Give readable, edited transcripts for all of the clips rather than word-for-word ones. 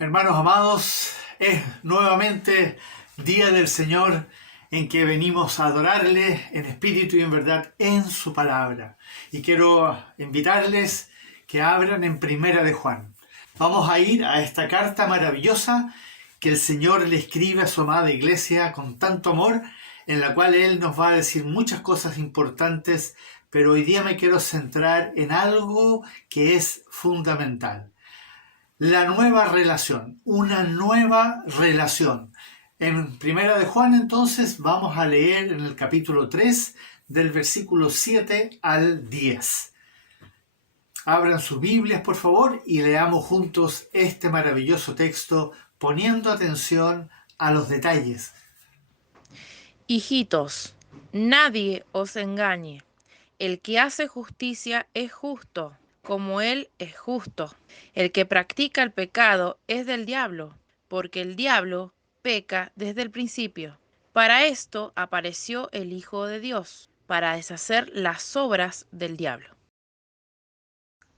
Hermanos amados, es nuevamente Día del Señor en que venimos a adorarle en espíritu y en verdad en su palabra. Y quiero invitarles que abran en Primera de Juan. Vamos a ir a esta carta maravillosa que el Señor le escribe a su amada iglesia con tanto amor, en la cual Él nos va a decir muchas cosas importantes, pero hoy día me quiero centrar en algo que es fundamental. La nueva relación, una nueva relación. En Primera de Juan, entonces, vamos a leer en el capítulo 3, del versículo 7 al 10. Abran sus Biblias, por favor, y leamos juntos este maravilloso texto, poniendo atención a los detalles. Hijitos, nadie os engañe. El que hace justicia es justo, como Él es justo. El que practica el pecado es del diablo, porque el diablo peca desde el principio. Para esto apareció el Hijo de Dios, para deshacer las obras del diablo.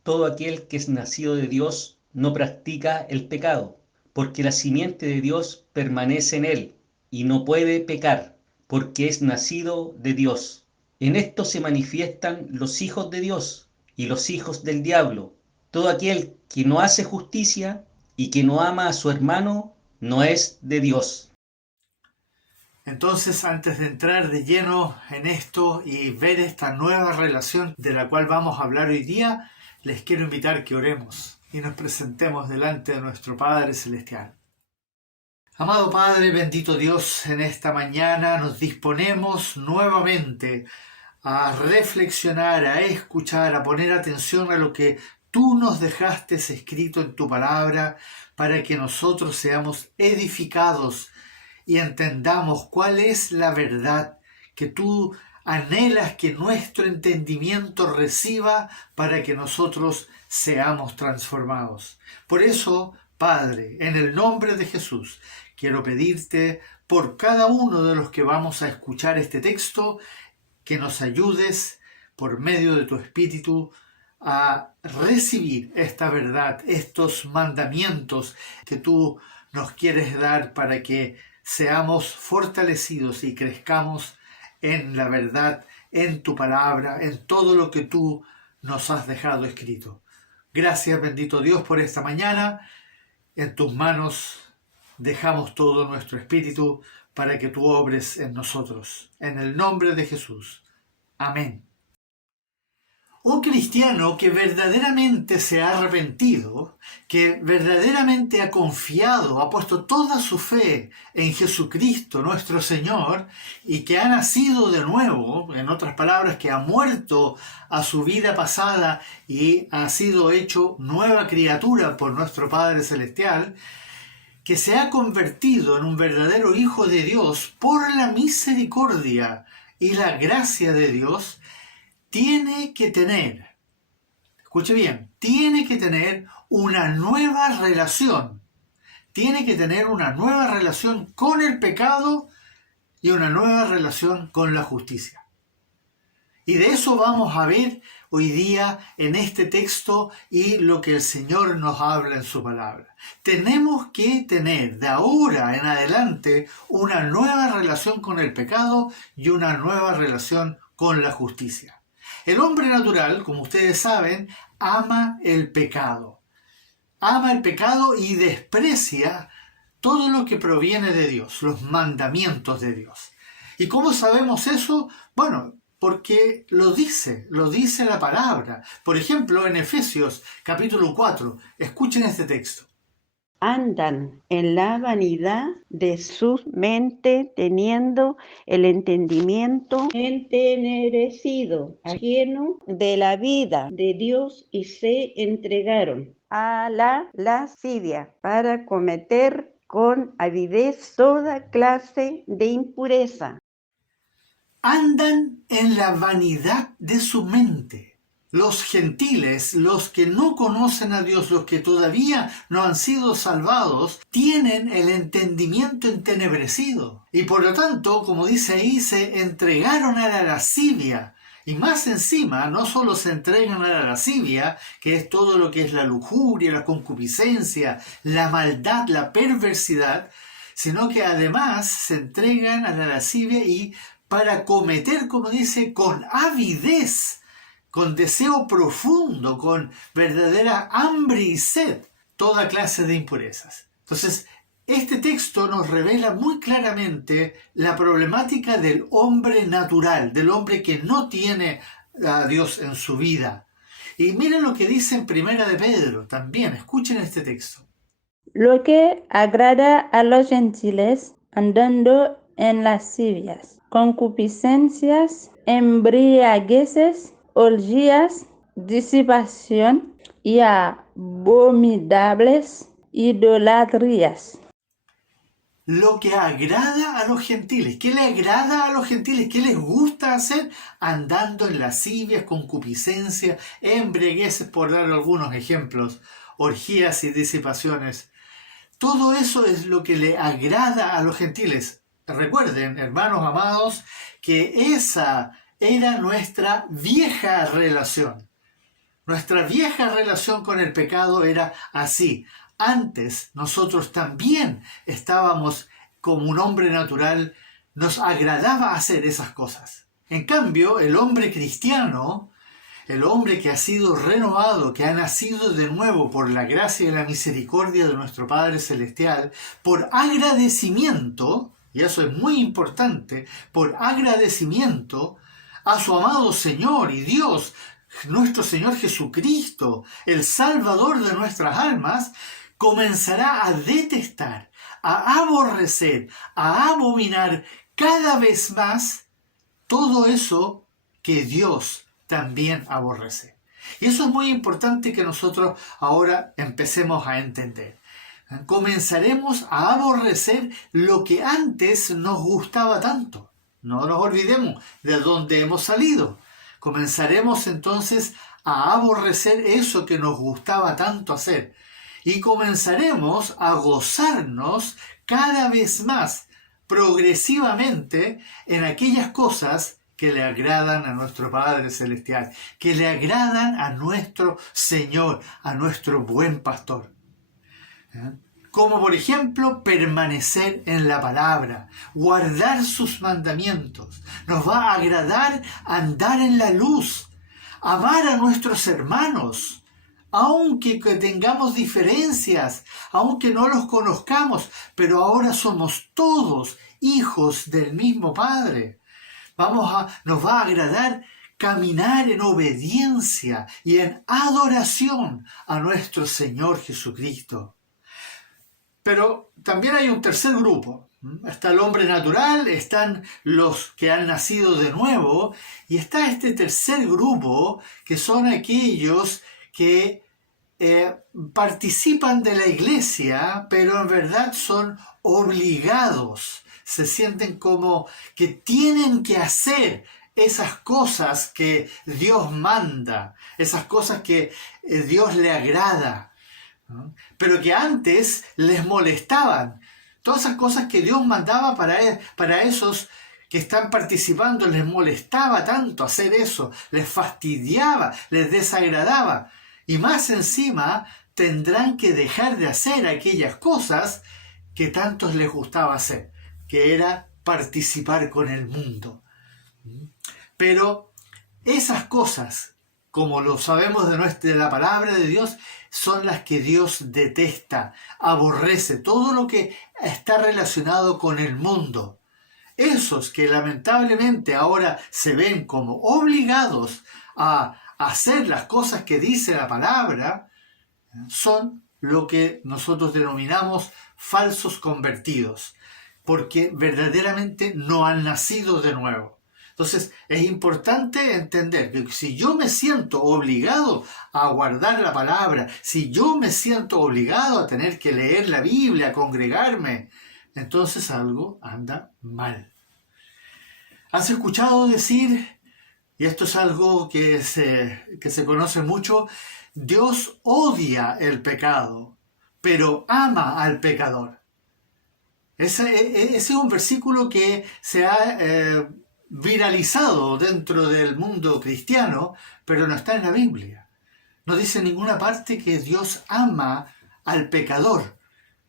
Todo aquel que es nacido de Dios no practica el pecado, porque la simiente de Dios permanece en él, y no puede pecar, porque es nacido de Dios. En esto se manifiestan los hijos de Dios y los hijos del diablo. Todo aquel que no hace justicia y que no ama a su hermano no es de Dios. Entonces, antes de entrar de lleno en esto y ver esta nueva relación de la cual vamos a hablar hoy día, les quiero invitar que oremos y nos presentemos delante de nuestro Padre Celestial. Amado Padre, bendito Dios, en esta mañana nos disponemos nuevamente a reflexionar, a escuchar, a poner atención a lo que tú nos dejaste escrito en tu palabra para que nosotros seamos edificados y entendamos cuál es la verdad que tú anhelas que nuestro entendimiento reciba para que nosotros seamos transformados. Por eso, Padre, en el nombre de Jesús, quiero pedirte por cada uno de los que vamos a escuchar este texto, que nos ayudes por medio de tu Espíritu a recibir esta verdad, estos mandamientos que tú nos quieres dar para que seamos fortalecidos y crezcamos en la verdad, en tu palabra, en todo lo que tú nos has dejado escrito. Gracias, bendito Dios, por esta mañana. En tus manos dejamos todo nuestro espíritu para que tú obres en nosotros. En el nombre de Jesús. Amén. Un cristiano que verdaderamente se ha arrepentido, que verdaderamente ha confiado, ha puesto toda su fe en Jesucristo nuestro Señor y que ha nacido de nuevo, en otras palabras, que ha muerto a su vida pasada y ha sido hecho nueva criatura por nuestro Padre Celestial, que se ha convertido en un verdadero hijo de Dios por la misericordia y la gracia de Dios, tiene que tener, escuche bien, tiene que tener una nueva relación. Tiene que tener una nueva relación con el pecado y una nueva relación con la justicia. Y de eso vamos a ver hoy día en este texto y lo que el Señor nos habla en su palabra. Tenemos que tener de ahora en adelante una nueva relación con el pecado y una nueva relación con la justicia. El hombre natural, como ustedes saben, ama el pecado. Ama el pecado y desprecia todo lo que proviene de Dios, los mandamientos de Dios. ¿Y cómo sabemos eso? Bueno, porque lo dice la palabra. Por ejemplo, en Efesios capítulo 4, escuchen este texto. Andan en la vanidad de su mente, teniendo el entendimiento entenebrecido, ajeno de la vida de Dios, y se entregaron a la lascivia para cometer con avidez toda clase de impureza. Andan en la vanidad de su mente. Los gentiles, los que no conocen a Dios, los que todavía no han sido salvados, tienen el entendimiento entenebrecido. Y por lo tanto, como dice ahí, se entregaron a la lascivia. Y más encima, no solo se entregan a la lascivia, que es todo lo que es la lujuria, la concupiscencia, la maldad, la perversidad, sino que además se entregan a la lascivia y para cometer, como dice, con avidez, con deseo profundo, con verdadera hambre y sed, toda clase de impurezas. Entonces, este texto nos revela muy claramente la problemática del hombre natural, del hombre que no tiene a Dios en su vida. Y miren lo que dice en Primera de Pedro, también, escuchen este texto. Lo que agrada a los gentiles andando en lascivias, concupiscencias, embriagueces, orgías, disipación y abominables idolatrías. Lo que agrada a los gentiles. ¿Qué le agrada a los gentiles? ¿Qué les gusta hacer? Andando en lascivias, concupiscencia, embriagueces, por dar algunos ejemplos, orgías y disipaciones. Todo eso es lo que le agrada a los gentiles. Recuerden, hermanos amados, que esa era nuestra vieja relación. Nuestra vieja relación con el pecado era así. Antes nosotros también estábamos como un hombre natural, nos agradaba hacer esas cosas. En cambio, el hombre cristiano, el hombre que ha sido renovado, que ha nacido de nuevo por la gracia y la misericordia de nuestro Padre Celestial, por agradecimiento, y eso es muy importante, por agradecimiento a su amado Señor y Dios, nuestro Señor Jesucristo, el Salvador de nuestras almas, comenzará a detestar, a aborrecer, a abominar cada vez más todo eso que Dios también aborrece. Y eso es muy importante que nosotros ahora empecemos a entender. Comenzaremos a aborrecer lo que antes nos gustaba tanto. No nos olvidemos de dónde hemos salido. Comenzaremos entonces a aborrecer eso que nos gustaba tanto hacer. Y comenzaremos a gozarnos cada vez más, progresivamente, en aquellas cosas que le agradan a nuestro Padre Celestial, que le agradan a nuestro Señor, a nuestro buen pastor. Como por ejemplo, permanecer en la palabra, guardar sus mandamientos. Nos va a agradar andar en la luz, amar a nuestros hermanos, aunque tengamos diferencias, aunque no los conozcamos, pero ahora somos todos hijos del mismo Padre. Nos va a agradar caminar en obediencia y en adoración a nuestro Señor Jesucristo. Pero también hay un tercer grupo. Está el hombre natural, están los que han nacido de nuevo, y está este tercer grupo, que son aquellos que participan de la iglesia, pero en verdad son obligados. Se sienten como que tienen que hacer esas cosas que Dios manda, esas cosas que Dios le agrada, ¿no? Pero que antes les molestaban. Todas esas cosas que Dios mandaba para esos que están participando, les molestaba tanto hacer eso, les fastidiaba, les desagradaba. Y más encima tendrán que dejar de hacer aquellas cosas que tantos les gustaba hacer, que era participar con el mundo. Pero esas cosas, como lo sabemos de la palabra de Dios, son las que Dios detesta, aborrece, todo lo que está relacionado con el mundo. Esos que lamentablemente ahora se ven como obligados a hacer las cosas que dice la palabra, son lo que nosotros denominamos falsos convertidos, porque verdaderamente no han nacido de nuevo. Entonces es importante entender que si yo me siento obligado a guardar la palabra, si yo me siento obligado a tener que leer la Biblia, a congregarme, entonces algo anda mal. ¿Has escuchado decir, y esto es algo que se conoce mucho, Dios odia el pecado, pero ama al pecador? Ese es un versículo que se ha viralizado dentro del mundo cristiano, pero no está en la Biblia. No dice en ninguna parte que Dios ama al pecador,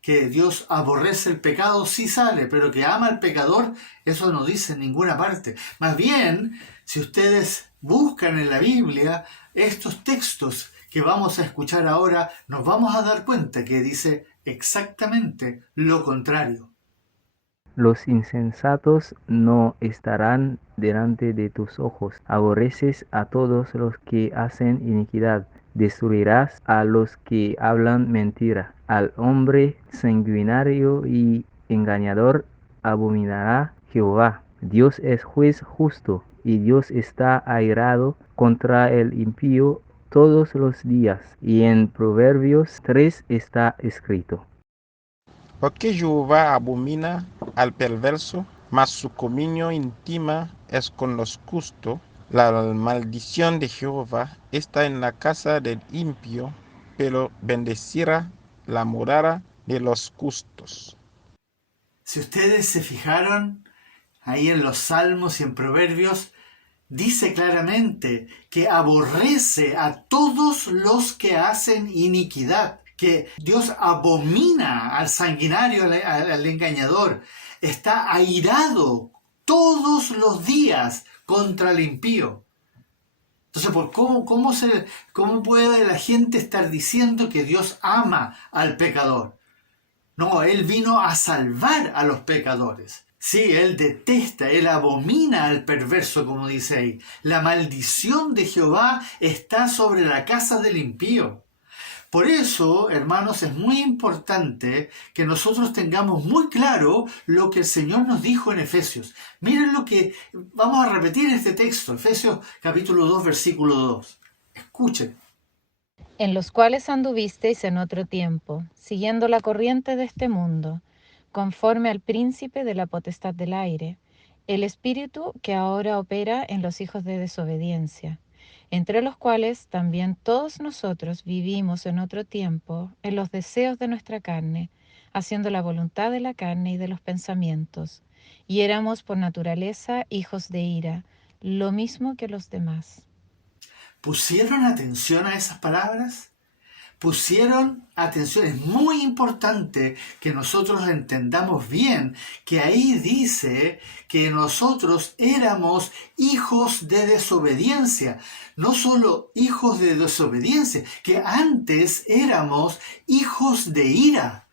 que Dios aborrece el pecado, sí sale, pero que ama al pecador, eso no dice en ninguna parte. Más bien, si ustedes buscan en la Biblia estos textos que vamos a escuchar ahora, nos vamos a dar cuenta que dice exactamente lo contrario. Los insensatos no estarán delante de tus ojos. Aborreces a todos los que hacen iniquidad. Destruirás a los que hablan mentira. Al hombre sanguinario y engañador abominará Jehová. Dios es juez justo, y Dios está airado contra el impío todos los días. Y en Proverbios 3 está escrito: Porque Jehová abomina al perverso, mas su comunión íntima es con los justos. La maldición de Jehová está en la casa del impío, pero bendecirá la morada de los justos. Si ustedes se fijaron ahí en los Salmos y en Proverbios, dice claramente que aborrece a todos los que hacen iniquidad, que Dios abomina al sanguinario, al engañador, está airado todos los días contra el impío. Entonces, ¿cómo puede la gente estar diciendo que Dios ama al pecador? No, Él vino a salvar a los pecadores. Sí, Él detesta, Él abomina al perverso, como dice ahí. La maldición de Jehová está sobre la casa del impío. Por eso, hermanos, es muy importante que nosotros tengamos muy claro lo que el Señor nos dijo en Efesios. Miren lo que vamos a repetir en este texto, Efesios capítulo 2, versículo 2. Escuchen. En los cuales anduvisteis en otro tiempo, siguiendo la corriente de este mundo, conforme al príncipe de la potestad del aire, el espíritu que ahora opera en los hijos de desobediencia, entre los cuales también todos nosotros vivimos en otro tiempo en los deseos de nuestra carne, haciendo la voluntad de la carne y de los pensamientos, y éramos por naturaleza hijos de ira, lo mismo que los demás. ¿Pusieron atención a esas palabras? Pusieron atención. Es muy importante que nosotros entendamos bien que ahí dice que nosotros éramos hijos de desobediencia. No solo hijos de desobediencia, que antes éramos hijos de ira.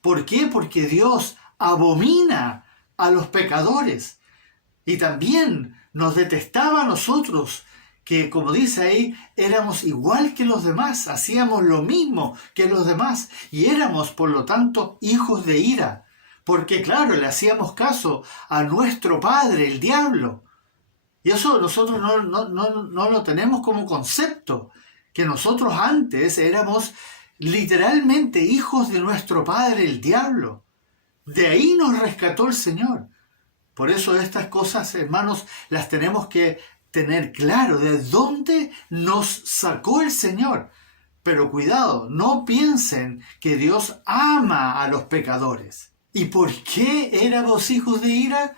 ¿Por qué? Porque Dios abomina a los pecadores. Y también nos detestaba a nosotros, que como dice ahí, éramos igual que los demás, hacíamos lo mismo que los demás y éramos por lo tanto hijos de ira, porque claro, le hacíamos caso a nuestro padre, el diablo. Y eso nosotros no lo tenemos como concepto, que nosotros antes éramos literalmente hijos de nuestro padre, el diablo. De ahí nos rescató el Señor. Por eso estas cosas, hermanos, las tenemos que tener claro de dónde nos sacó el Señor. Pero cuidado, no piensen que Dios ama a los pecadores. ¿Y por qué éramos hijos de ira?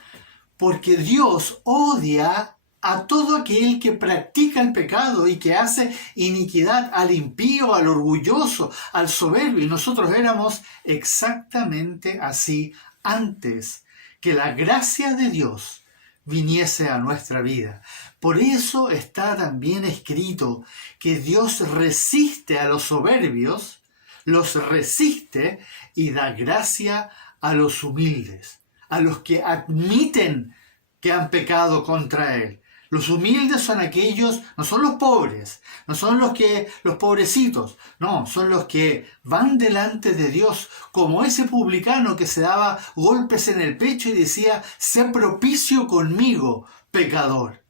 Porque Dios odia a todo aquel que practica el pecado y que hace iniquidad, al impío, al orgulloso, al soberbio. Y nosotros éramos exactamente así antes que la gracia de Dios viniese a nuestra vida. Por eso está también escrito que Dios resiste a los soberbios, los resiste y da gracia a los humildes, a los que admiten que han pecado contra Él. Los humildes son aquellos, no son los pobres, no son los pobrecitos, no, son los que van delante de Dios, como ese publicano que se daba golpes en el pecho y decía, sé propicio conmigo, pecador.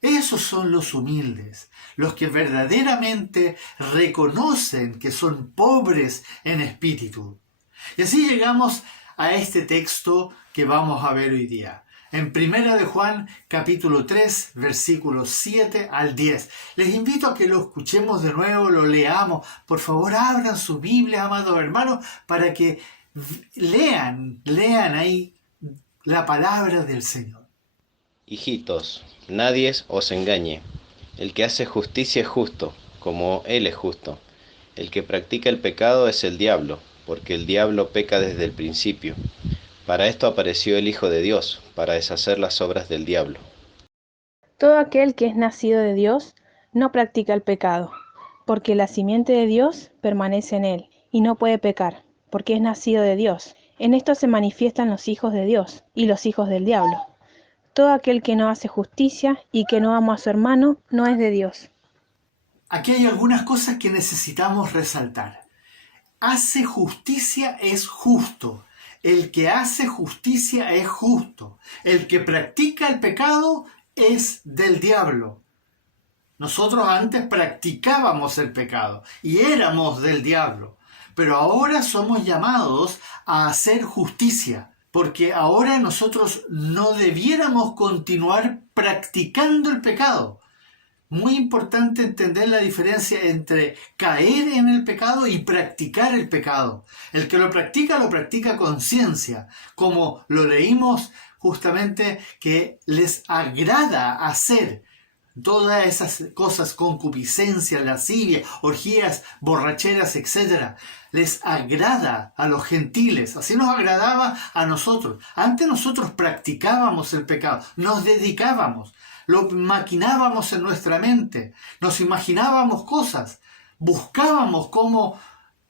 Esos son los humildes, los que verdaderamente reconocen que son pobres en espíritu. Y así llegamos a este texto que vamos a ver hoy día. En 1 de Juan, capítulo 3, versículos 7 al 10. Les invito a que lo escuchemos de nuevo, lo leamos. Por favor, abran su Biblia, amados hermanos, para que lean ahí la palabra del Señor. Hijitos, nadie os engañe. El que hace justicia es justo, como Él es justo. El que practica el pecado es el diablo, porque el diablo peca desde el principio. Para esto apareció el Hijo de Dios, para deshacer las obras del diablo. Todo aquel que es nacido de Dios no practica el pecado, porque la simiente de Dios permanece en él, y no puede pecar, porque es nacido de Dios. En esto se manifiestan los hijos de Dios y los hijos del diablo. Todo aquel que no hace justicia y que no ama a su hermano no es de Dios. Aquí hay algunas cosas que necesitamos resaltar. Hace justicia es justo. El que hace justicia es justo. El que practica el pecado es del diablo. Nosotros antes practicábamos el pecado y éramos del diablo, pero ahora somos llamados a hacer justicia, porque ahora nosotros no debiéramos continuar practicando el pecado. Muy importante entender la diferencia entre caer en el pecado y practicar el pecado. El que lo practica con ciencia, como lo leímos justamente, que les agrada hacer todas esas cosas, concupiscencia, lascivia, orgías, borracheras, etc. Les agrada a los gentiles, así nos agradaba a nosotros. Antes nosotros practicábamos el pecado, nos dedicábamos, lo maquinábamos en nuestra mente, nos imaginábamos cosas, buscábamos cómo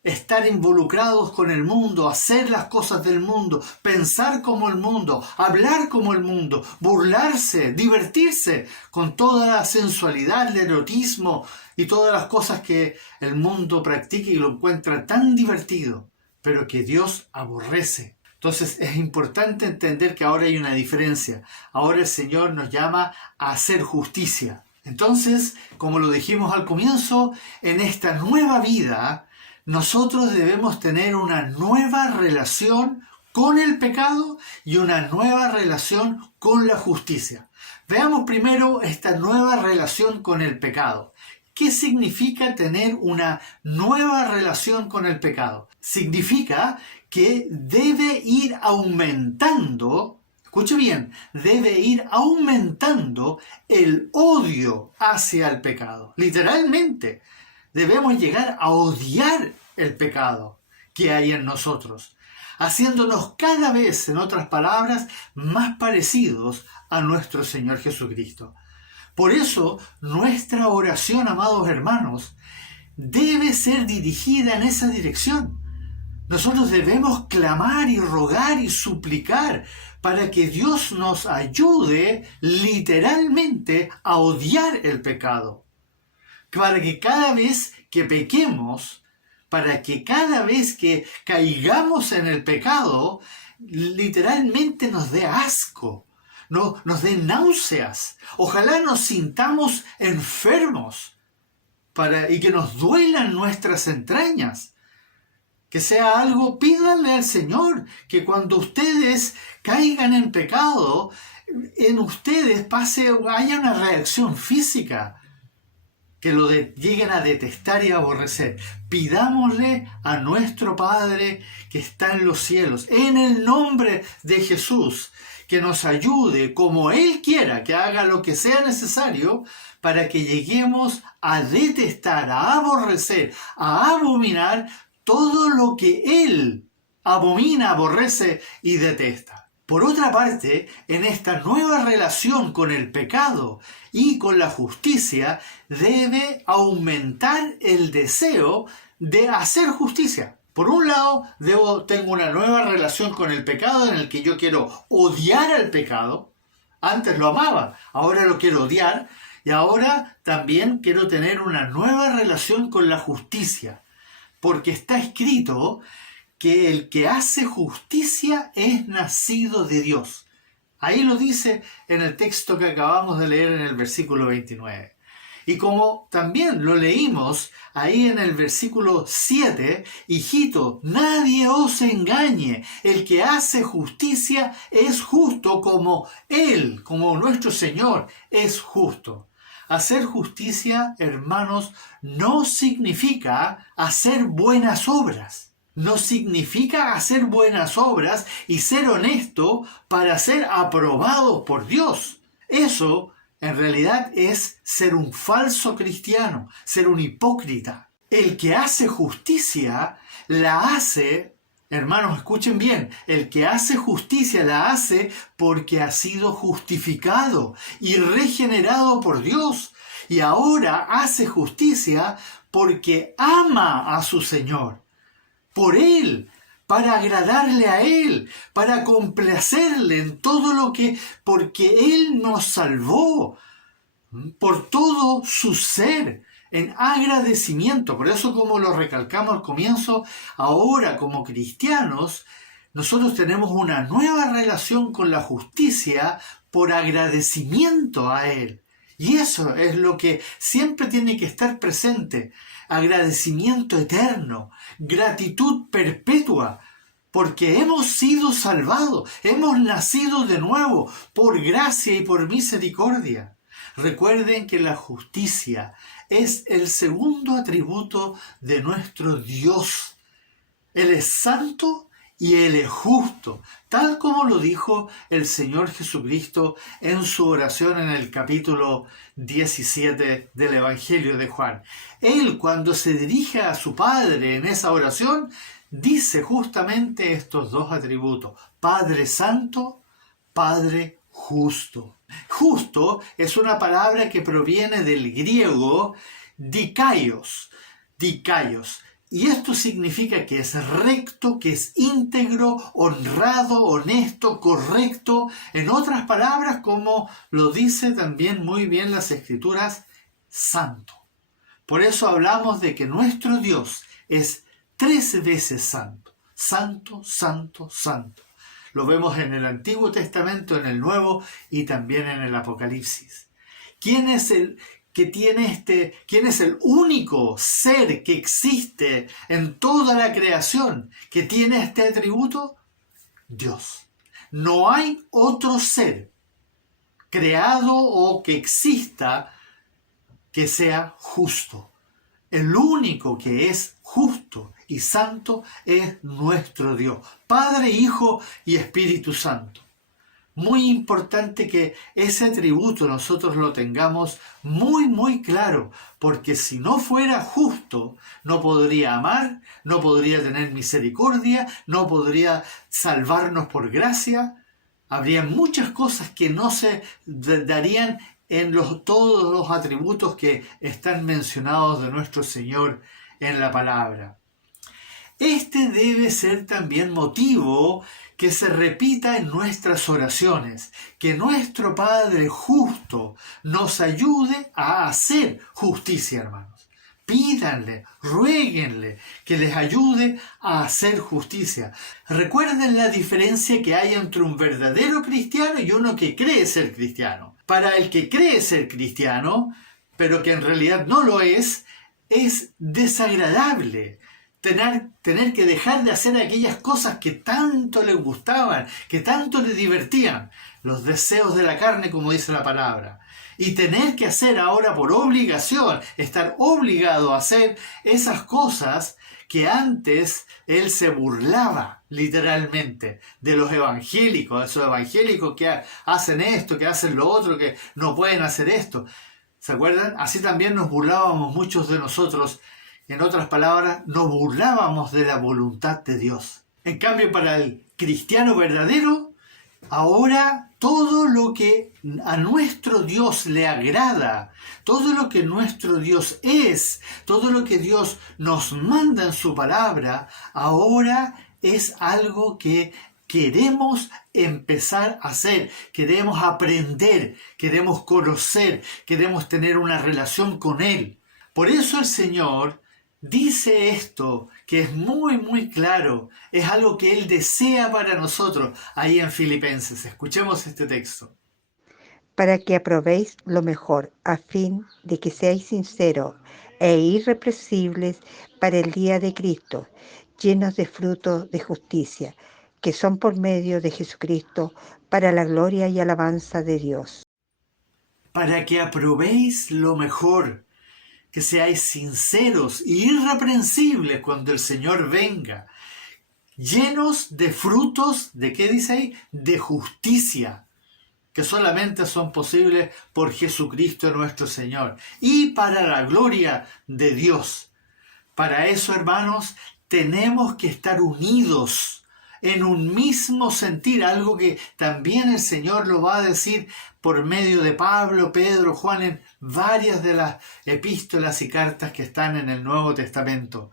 estar involucrados con el mundo, hacer las cosas del mundo, pensar como el mundo, hablar como el mundo, burlarse, divertirse con toda la sensualidad, el erotismo y todas las cosas que el mundo practica y lo encuentra tan divertido, pero que Dios aborrece. Entonces es importante entender que ahora hay una diferencia. Ahora el Señor nos llama a hacer justicia. Entonces, como lo dijimos al comienzo, en esta nueva vida nosotros debemos tener una nueva relación con el pecado y una nueva relación con la justicia. Veamos primero esta nueva relación con el pecado. ¿Qué significa tener una nueva relación con el pecado? Significa que debe ir aumentando, escuche bien, debe ir aumentando el odio hacia el pecado. Literalmente, debemos llegar a odiar el pecado que hay en nosotros, haciéndonos cada vez, en otras palabras, más parecidos a nuestro Señor Jesucristo. Por eso, nuestra oración, amados hermanos, debe ser dirigida en esa dirección. Nosotros debemos clamar y rogar y suplicar para que Dios nos ayude literalmente a odiar el pecado. Para que cada vez que pequemos, para que cada vez que caigamos en el pecado, literalmente nos dé asco, nos dé náuseas. Ojalá nos sintamos enfermos y que nos duelan nuestras entrañas. Que sea algo, pídanle al Señor, que cuando ustedes caigan en pecado, en ustedes haya una reacción física, que lo lleguen a detestar y aborrecer. Pidámosle a nuestro Padre que está en los cielos, en el nombre de Jesús, que nos ayude como Él quiera, que haga lo que sea necesario para que lleguemos a detestar, a aborrecer, a abominar todo lo que Él abomina, aborrece y detesta. Por otra parte, en esta nueva relación con el pecado y con la justicia, debe aumentar el deseo de hacer justicia. Por un lado, tengo una nueva relación con el pecado en el que yo quiero odiar al pecado. Antes lo amaba, ahora lo quiero odiar. Y ahora también quiero tener una nueva relación con la justicia. Porque está escrito que el que hace justicia es nacido de Dios. Ahí lo dice en el texto que acabamos de leer en el versículo 29. Y como también lo leímos ahí en el versículo 7, hijito, nadie os engañe. El que hace justicia es justo como Él, como nuestro Señor, es justo. Hacer justicia, hermanos, no significa hacer buenas obras. No significa hacer buenas obras y ser honesto para ser aprobado por Dios. Eso en realidad es ser un falso cristiano, ser un hipócrita. El que hace justicia la hace, hermanos, escuchen bien, el que hace justicia la hace porque ha sido justificado y regenerado por Dios. Y ahora hace justicia porque ama a su Señor. Por Él, para agradarle a Él, para complacerle en todo lo que, porque Él nos salvó por todo su ser, en agradecimiento. Por eso, como lo recalcamos al comienzo, ahora como cristianos, nosotros tenemos una nueva relación con la justicia por agradecimiento a Él. Y eso es lo que siempre tiene que estar presente. Agradecimiento eterno, gratitud perpetua, porque hemos sido salvados, hemos nacido de nuevo por gracia y por misericordia. Recuerden que la justicia es el segundo atributo de nuestro Dios. Él es santo y Él es justo, tal como lo dijo el Señor Jesucristo en su oración en el capítulo 17 del Evangelio de Juan. Él, cuando se dirige a su Padre en esa oración, dice justamente estos dos atributos: Padre Santo, Padre Justo. Justo es una palabra que proviene del griego dikaios. Y esto significa que es recto, que es íntegro, honrado, honesto, correcto. En otras palabras, como lo dice también muy bien las Escrituras, santo. Por eso hablamos de que nuestro Dios es 3 veces santo. Santo, santo, santo. Lo vemos en el Antiguo Testamento, en el Nuevo y también en el Apocalipsis. ¿Quién es el único ser que existe en toda la creación que tiene este atributo? Dios. No hay otro ser creado o que exista que sea justo. El único que es justo y santo es nuestro Dios, Padre, Hijo y Espíritu Santo. Muy importante que ese atributo nosotros lo tengamos muy claro, porque si no fuera justo, no podría amar, no podría tener misericordia, no podría salvarnos por gracia. Habría muchas cosas que no se darían en todos los atributos que están mencionados de nuestro Señor en la palabra. Este debe ser también motivo que se repita en nuestras oraciones, que nuestro Padre justo nos ayude a hacer justicia, hermanos. Pídanle, ruéguenle que les ayude a hacer justicia. Recuerden la diferencia que hay entre un verdadero cristiano y uno que cree ser cristiano. Para el que cree ser cristiano, pero que en realidad no lo es desagradable tener que dejar de hacer aquellas cosas que tanto le gustaban, que tanto le divertían, los deseos de la carne, como dice la palabra, y tener que hacer ahora por obligación, estar obligado a hacer esas cosas que antes él se burlaba literalmente de los evangélicos, de esos evangélicos que hacen esto, que hacen lo otro, que no pueden hacer esto. ¿Se acuerdan? Así también nos burlábamos muchos de nosotros. En otras palabras, nos burlábamos de la voluntad de Dios. En cambio, para el cristiano verdadero, ahora todo lo que a nuestro Dios le agrada, todo lo que nuestro Dios es, todo lo que Dios nos manda en su palabra, ahora es algo que queremos empezar a hacer, queremos aprender, queremos conocer, queremos tener una relación con Él. Por eso el Señor dice esto, que es muy claro, es algo que Él desea para nosotros, ahí en Filipenses. Escuchemos este texto. Para que aprobéis lo mejor, a fin de que seáis sinceros e irreprensibles para el día de Cristo, llenos de frutos de justicia, que son por medio de Jesucristo, para la gloria y alabanza de Dios. Para que aprobéis lo mejor, que seáis sinceros e irreprensibles cuando el Señor venga, llenos de frutos, ¿de qué dice ahí? De justicia, que solamente son posibles por Jesucristo nuestro Señor y para la gloria de Dios. Para eso, hermanos, tenemos que estar unidos en un mismo sentir, algo que también el Señor lo va a decir por medio de Pablo, Pedro, Juan, en varias de las epístolas y cartas que están en el Nuevo Testamento.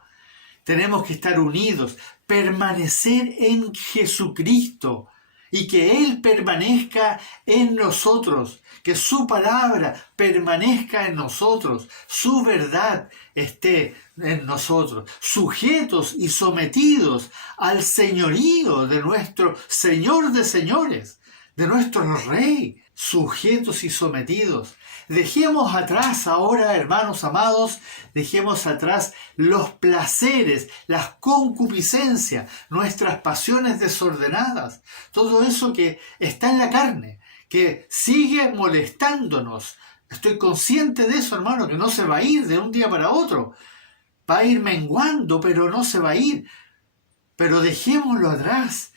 Tenemos que estar unidos, permanecer en Jesucristo y que Él permanezca en nosotros, que su palabra permanezca en nosotros, su verdad esté en nosotros, sujetos y sometidos al señorío de nuestro Señor de señores, de nuestro Rey, sujetos y sometidos. Dejemos atrás ahora, hermanos amados, dejemos atrás los placeres, las concupiscencias, nuestras pasiones desordenadas, todo eso que está en la carne, que sigue molestándonos. Estoy consciente de eso, hermano, que no se va a ir de un día para otro. Va a ir menguando, pero no se va a ir. Pero dejémoslo atrás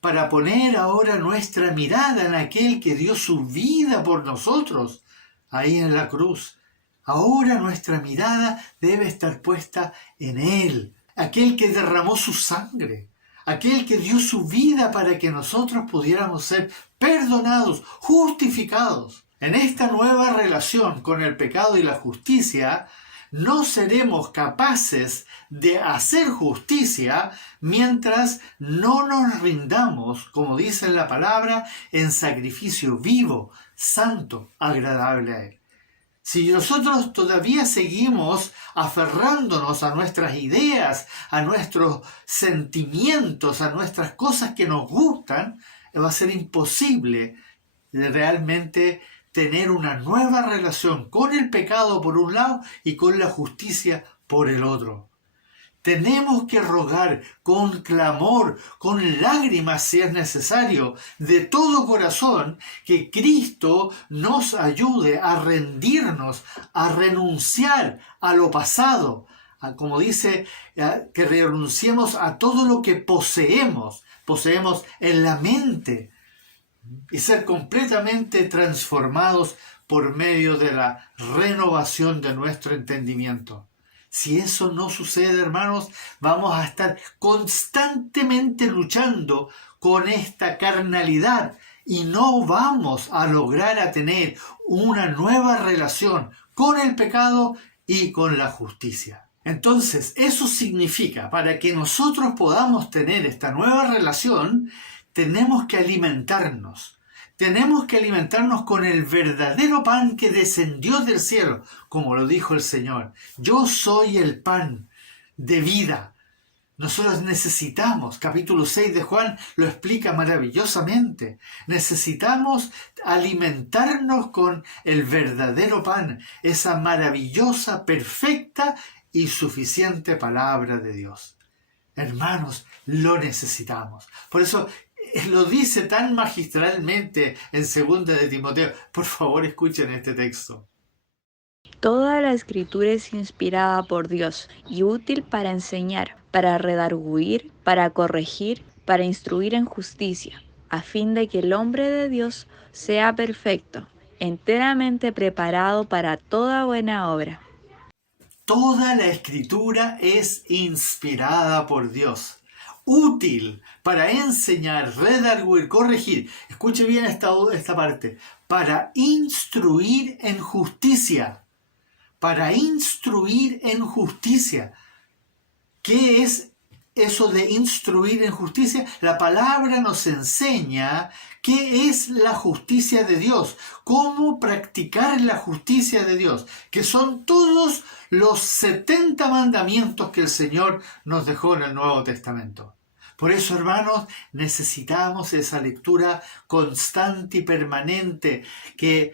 para poner ahora nuestra mirada en aquel que dio su vida por nosotros, ahí en la cruz. Ahora nuestra mirada debe estar puesta en Él, aquel que derramó su sangre, aquel que dio su vida para que nosotros pudiéramos ser perdonados, justificados. En esta nueva relación con el pecado y la justicia, no seremos capaces de hacer justicia mientras no nos rindamos, como dice en la palabra, en sacrificio vivo, santo, agradable a Él. Si nosotros todavía seguimos aferrándonos a nuestras ideas, a nuestros sentimientos, a nuestras cosas que nos gustan, va a ser imposible realmente tener una nueva relación con el pecado por un lado y con la justicia por el otro. Tenemos que rogar con clamor, con lágrimas si es necesario, de todo corazón, que Cristo nos ayude a rendirnos, a renunciar a lo pasado, como dice, que renunciemos a todo lo que poseemos en la mente, y ser completamente transformados por medio de la renovación de nuestro entendimiento. Si eso no sucede, hermanos, vamos a estar constantemente luchando con esta carnalidad y no vamos a lograr a tener una nueva relación con el pecado y con la justicia. Entonces, eso significa, para que nosotros podamos tener esta nueva relación, tenemos que alimentarnos. Tenemos que alimentarnos con el verdadero pan que descendió del cielo, como lo dijo el Señor. Yo soy el pan de vida. Nosotros necesitamos, capítulo 6 de Juan lo explica maravillosamente, necesitamos alimentarnos con el verdadero pan, esa maravillosa, perfecta y suficiente palabra de Dios. Hermanos, lo necesitamos. Por eso lo dice tan magistralmente en 2 de Timoteo. Por favor, escuchen este texto. Toda la Escritura es inspirada por Dios y útil para enseñar, para redarguir, para corregir, para instruir en justicia, a fin de que el hombre de Dios sea perfecto, enteramente preparado para toda buena obra. Toda la Escritura es inspirada por Dios, útil para enseñar, redarguir, corregir. Escuche bien esta parte. Para instruir en justicia. Para instruir en justicia. ¿Qué es eso de instruir en justicia? La palabra nos enseña qué es la justicia de Dios, cómo practicar la justicia de Dios, que son todos los 70 mandamientos que el Señor nos dejó en el Nuevo Testamento. Por eso, hermanos, necesitamos esa lectura constante y permanente, que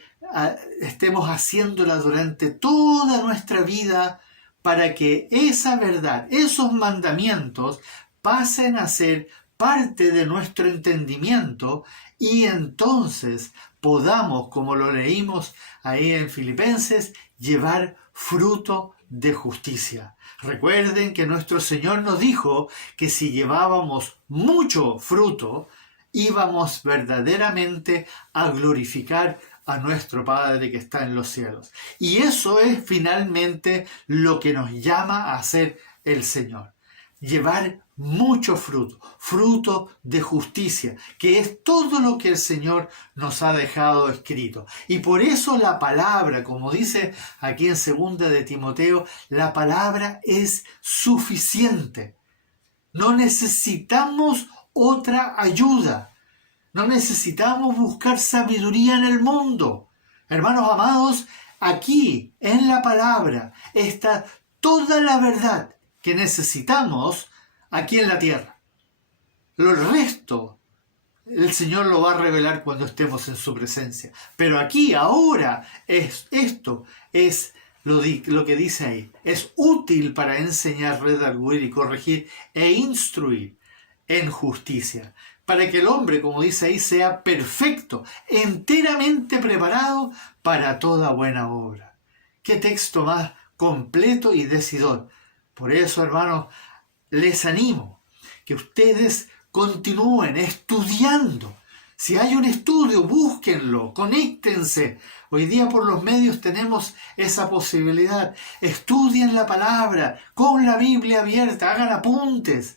estemos haciéndola durante toda nuestra vida, para que esa verdad, esos mandamientos, pasen a ser parte de nuestro entendimiento y entonces podamos, como lo leímos ahí en Filipenses, llevar fruto de justicia. Recuerden que nuestro Señor nos dijo que si llevábamos mucho fruto íbamos verdaderamente a glorificar a nuestro Padre que está en los cielos. Y eso es finalmente lo que nos llama a hacer el Señor. Llevar mucho fruto, fruto de justicia, que es todo lo que el Señor nos ha dejado escrito. Y por eso la palabra, como dice aquí en 2 de Timoteo, la palabra es suficiente. No necesitamos otra ayuda. No necesitamos buscar sabiduría en el mundo. Hermanos amados, aquí en la palabra está toda la verdad que necesitamos aquí en la tierra. Lo resto, el Señor lo va a revelar cuando estemos en su presencia. Pero aquí, ahora, esto es lo que dice ahí. Es útil para enseñar, redarguir y corregir e instruir en justicia, para que el hombre, como dice ahí, sea perfecto, enteramente preparado para toda buena obra. Qué texto más completo y decidor. Por eso, hermanos, les animo que ustedes continúen estudiando. Si hay un estudio, búsquenlo, conéctense. Hoy día por los medios tenemos esa posibilidad. Estudien la palabra con la Biblia abierta, hagan apuntes.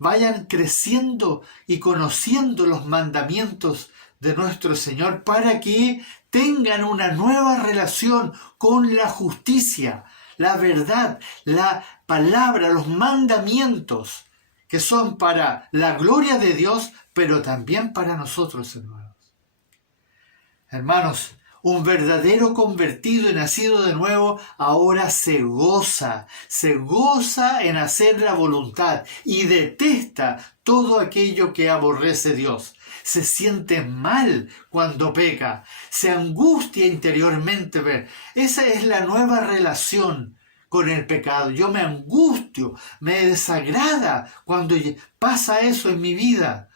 Vayan creciendo y conociendo los mandamientos de nuestro Señor para que tengan una nueva relación con la justicia, la verdad, la palabra, los mandamientos que son para la gloria de Dios, pero también para nosotros, hermanos. Hermanos, un verdadero convertido y nacido de nuevo ahora se goza en hacer la voluntad y detesta todo aquello que aborrece Dios. Se siente mal cuando peca, se angustia interiormente. Esa es la nueva relación con el pecado. Yo me angustio, me desagrada cuando pasa eso en mi vida.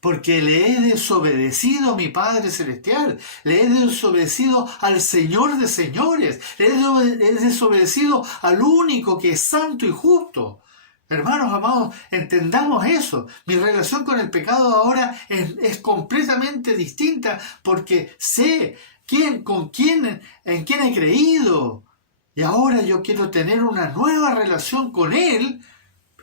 Porque le he desobedecido a mi Padre Celestial, le he desobedecido al Señor de señores, le he desobedecido al único que es santo y justo. Hermanos amados, entendamos eso. Mi relación con el pecado ahora es completamente distinta porque sé en quién he creído. Y ahora yo quiero tener una nueva relación con Él.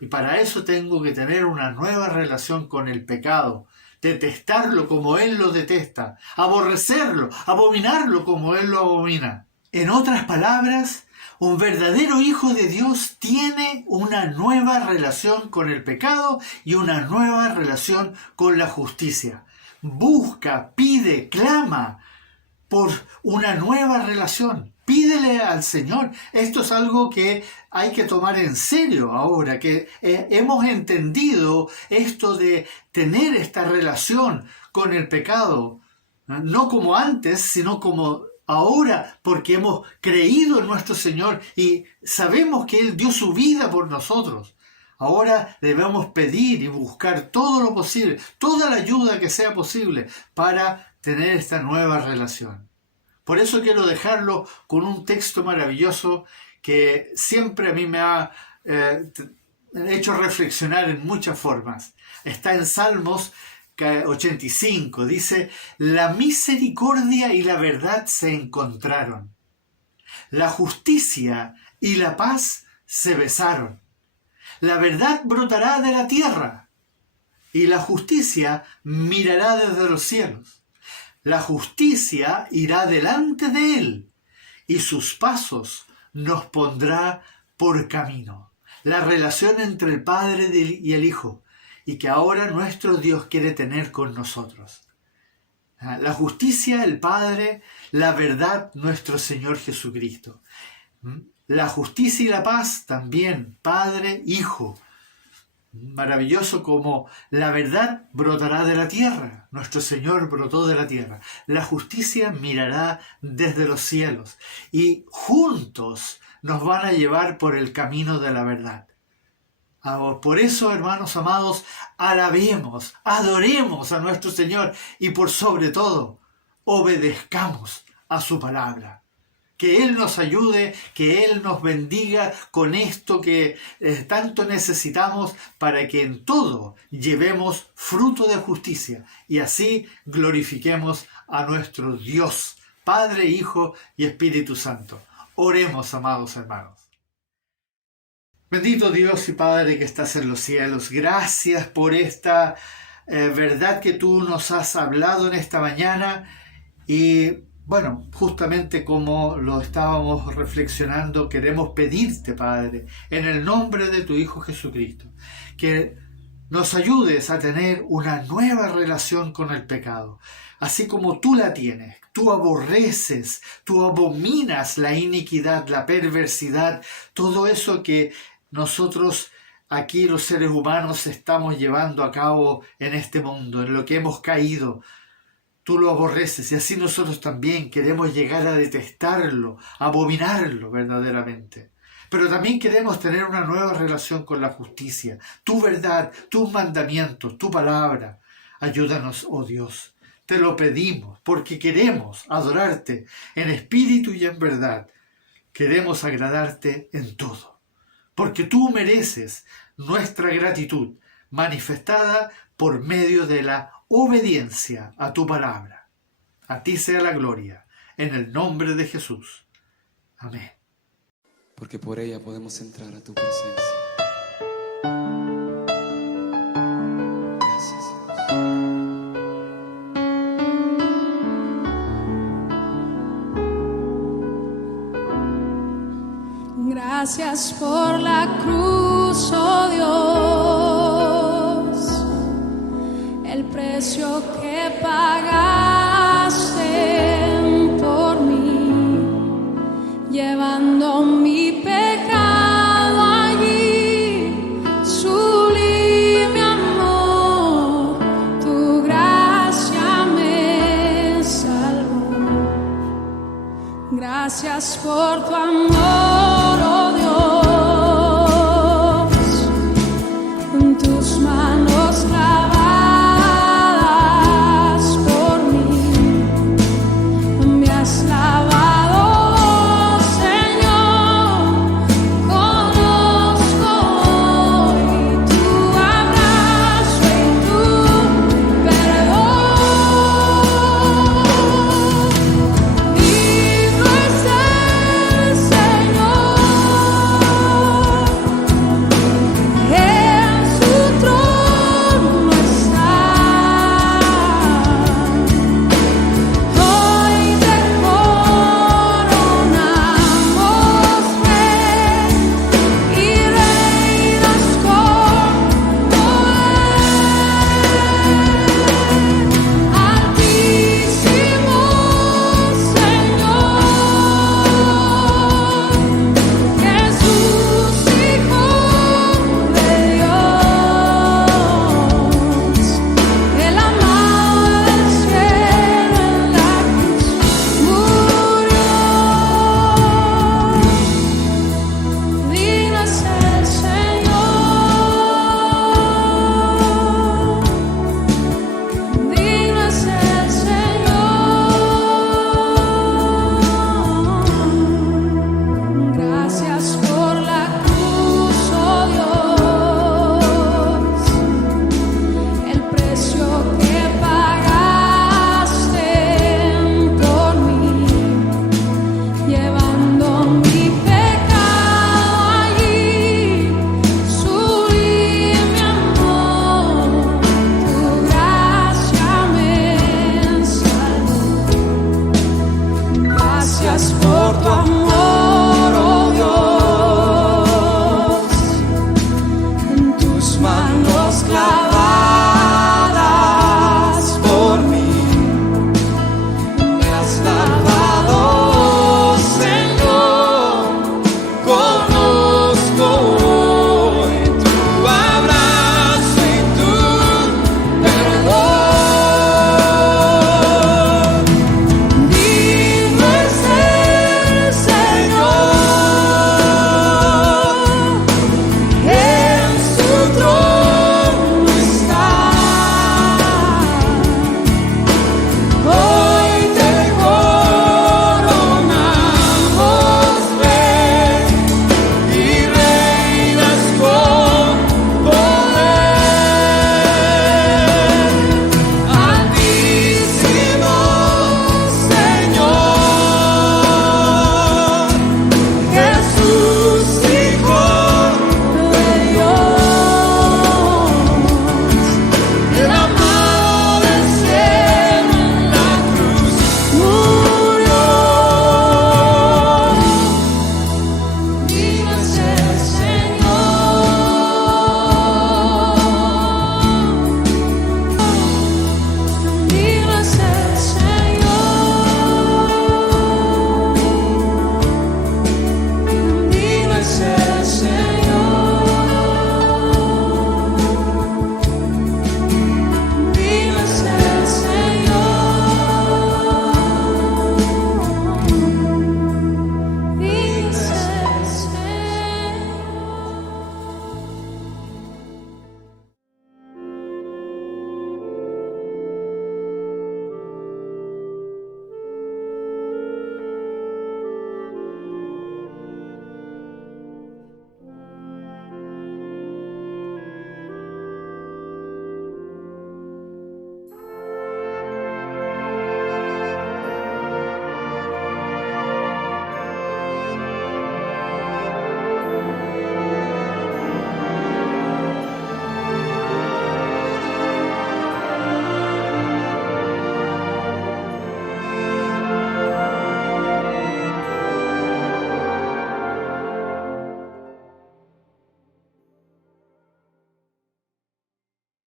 Y para eso tengo que tener una nueva relación con el pecado. Detestarlo como Él lo detesta. Aborrecerlo, abominarlo como Él lo abomina. En otras palabras, un verdadero hijo de Dios tiene una nueva relación con el pecado y una nueva relación con la justicia. Busca, pide, clama por una nueva relación. Pídele al Señor. Esto es algo que hay que tomar en serio ahora, que hemos entendido esto de tener esta relación con el pecado, no como antes, sino como ahora, porque hemos creído en nuestro Señor y sabemos que Él dio su vida por nosotros. Ahora debemos pedir y buscar todo lo posible, toda la ayuda que sea posible para tener esta nueva relación. Por eso quiero dejarlo con un texto maravilloso que siempre a mí me ha hecho reflexionar en muchas formas. Está en Salmos 85, dice: la misericordia y la verdad se encontraron, la justicia y la paz se besaron. La verdad brotará de la tierra y la justicia mirará desde los cielos. La justicia irá delante de él y sus pasos nos pondrá por camino. La relación entre el Padre y el Hijo, y que ahora nuestro Dios quiere tener con nosotros. La justicia, el Padre; la verdad, nuestro Señor Jesucristo. La justicia y la paz también, Padre, Hijo. Maravilloso como la verdad brotará de la tierra. Nuestro Señor brotó de la tierra. La justicia mirará desde los cielos. Y juntos nos van a llevar por el camino de la verdad. Por eso, hermanos amados, alabemos, adoremos a nuestro Señor y por sobre todo, obedezcamos a su palabra. Que Él nos ayude, que Él nos bendiga con esto que tanto necesitamos para que en todo llevemos fruto de justicia y así glorifiquemos a nuestro Dios, Padre, Hijo y Espíritu Santo. Oremos, amados hermanos. Bendito Dios y Padre que estás en los cielos, gracias por esta verdad que tú nos has hablado en esta mañana y bueno, justamente como lo estábamos reflexionando, queremos pedirte, Padre, en el nombre de tu Hijo Jesucristo, que nos ayudes a tener una nueva relación con el pecado, así como tú la tienes. Tú aborreces, tú abominas la iniquidad, la perversidad, todo eso que nosotros aquí los seres humanos estamos llevando a cabo en este mundo, en lo que hemos caído. Tú lo aborreces y así nosotros también queremos llegar a detestarlo, a abominarlo verdaderamente. Pero también queremos tener una nueva relación con la justicia, tu verdad, tus mandamientos, tu palabra. Ayúdanos, oh Dios, te lo pedimos porque queremos adorarte en espíritu y en verdad. Queremos agradarte en todo, porque tú mereces nuestra gratitud manifestada por medio de la obediencia a tu palabra. A ti sea la gloria, en el nombre de Jesús. Amén. Porque por ella podemos entrar a tu presencia. Gracias, Dios. Gracias por la cruz, oh Dios, el precio que pagaste por mí, llevando mi pecado allí, sublime amor, tu gracia me salvó. Gracias por tu